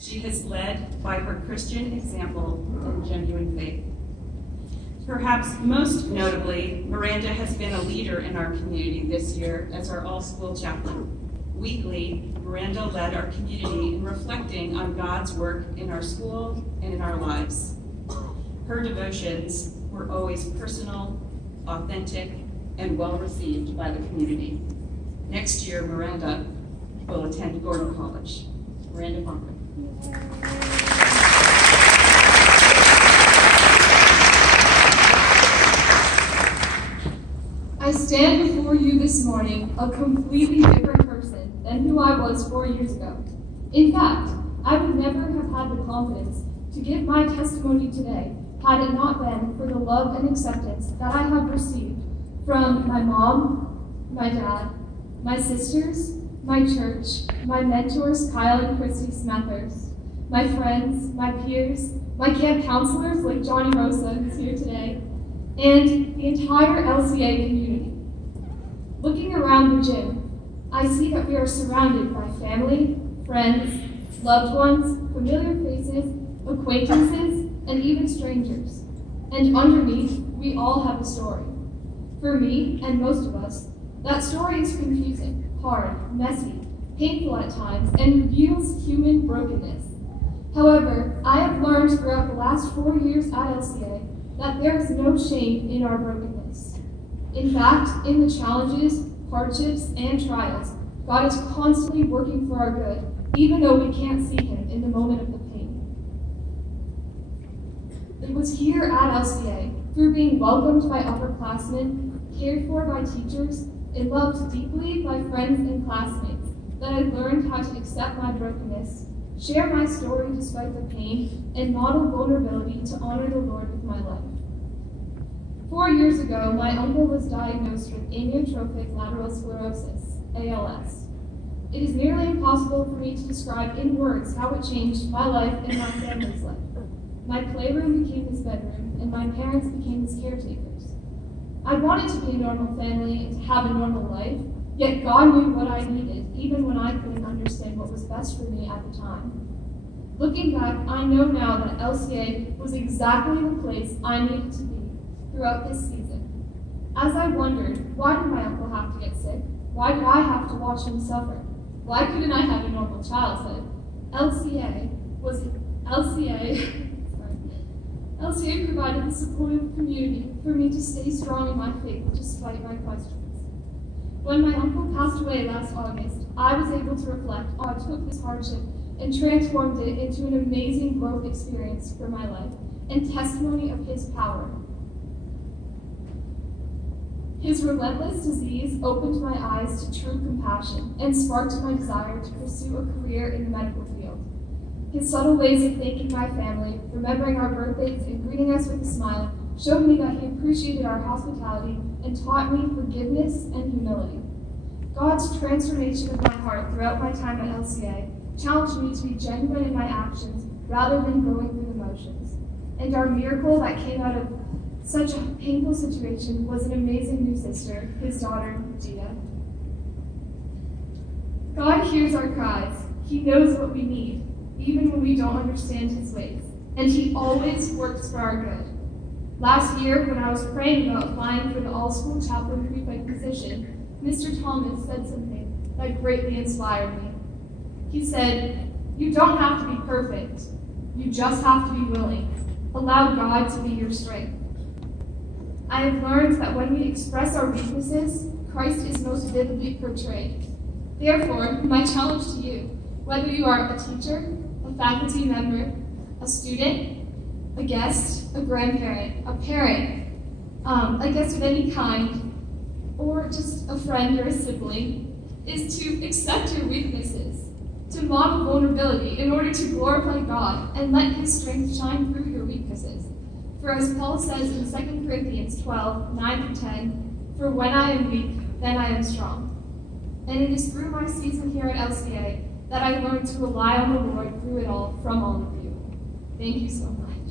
She has led by her Christian example and genuine faith. Perhaps most notably, Miranda has been a leader in our community this year as our all-school chaplain. Weekly, Miranda led our community in reflecting on God's work in our school and in our lives. Her devotions were always personal, authentic, and well-received by the community. Next year, Miranda will attend Gordon College. Miranda Bonker. I stand before you this morning a completely different person than who I was 4 years ago. In fact, I would never have had the confidence to give my testimony today had it not been for the love and acceptance that I have received from my mom, my dad, my sisters, my church, my mentors Kyle and Christy Smethers, my friends, my peers, my camp counselors like Johnny Rosa, who's here today, and the entire LCA community. Looking around the gym, I see that we are surrounded by family, friends, loved ones, familiar faces, acquaintances, and even strangers. And underneath, we all have a story. For me, and most of us, that story is confusing, hard, messy, painful at times, and reveals human brokenness. However, I have learned throughout the last 4 years at LCA that there is no shame in our brokenness. In fact, in the challenges, hardships, and trials, God is constantly working for our good, even though we can't see Him in the moment of the pain. It was here at LCA, through being welcomed by upperclassmen, cared for by teachers, and loved deeply by friends and classmates, that I learned how to accept my brokenness, share my story despite the pain, and model vulnerability to honor the Lord with my life. 4 years ago, my uncle was diagnosed with amyotrophic lateral sclerosis, ALS. It is nearly impossible for me to describe in words how it changed my life and my family's life. My playroom became his bedroom, and my parents became his caretakers. I wanted to be a normal family and to have a normal life, yet God knew what I needed, even when I couldn't understand what was best for me at the time. Looking back, I know now that LCA was exactly the place I needed to be throughout this season. As I wondered, why did my uncle have to get sick? Why did I have to watch him suffer? Why couldn't I have a normal childhood? LCA provided the supportive community for me to stay strong in my faith despite my questions. When my uncle passed away last August, I was able to reflect on how I took this hardship and transformed it into an amazing growth experience for my life and testimony of His power. His relentless disease opened my eyes to true compassion and sparked my desire to pursue a career in the medical field. His subtle ways of thanking my family, remembering our birthdays, and greeting us with a smile showed me that He appreciated our hospitality and taught me forgiveness and humility. God's transformation of my heart throughout my time at LCA challenged me to be genuine in my actions rather than going through the motions. And our miracle that came out of such a painful situation was an amazing new sister, His daughter, Gia. God hears our cries. He knows what we need, even when we don't understand His ways. And He always works for our good. Last year, when I was praying about applying for the all-school chaplain prefect position, Mr. Thomas said something that greatly inspired me. He said, "You don't have to be perfect. You just have to be willing. Allow God to be your strength." I have learned that when we express our weaknesses, Christ is most vividly portrayed. Therefore, my challenge to you, whether you are a teacher, a faculty member, a student, a guest, a grandparent, a parent, a guest of any kind, or just a friend or a sibling, is to accept your weaknesses, to model vulnerability in order to glorify God and let His strength shine through your weaknesses. For as Paul says in 2 Corinthians 12, 9-10, "For when I am weak, then I am strong." And it is through my season here at LCA that I learned to rely on the Lord through it all from all of you. Thank you so much.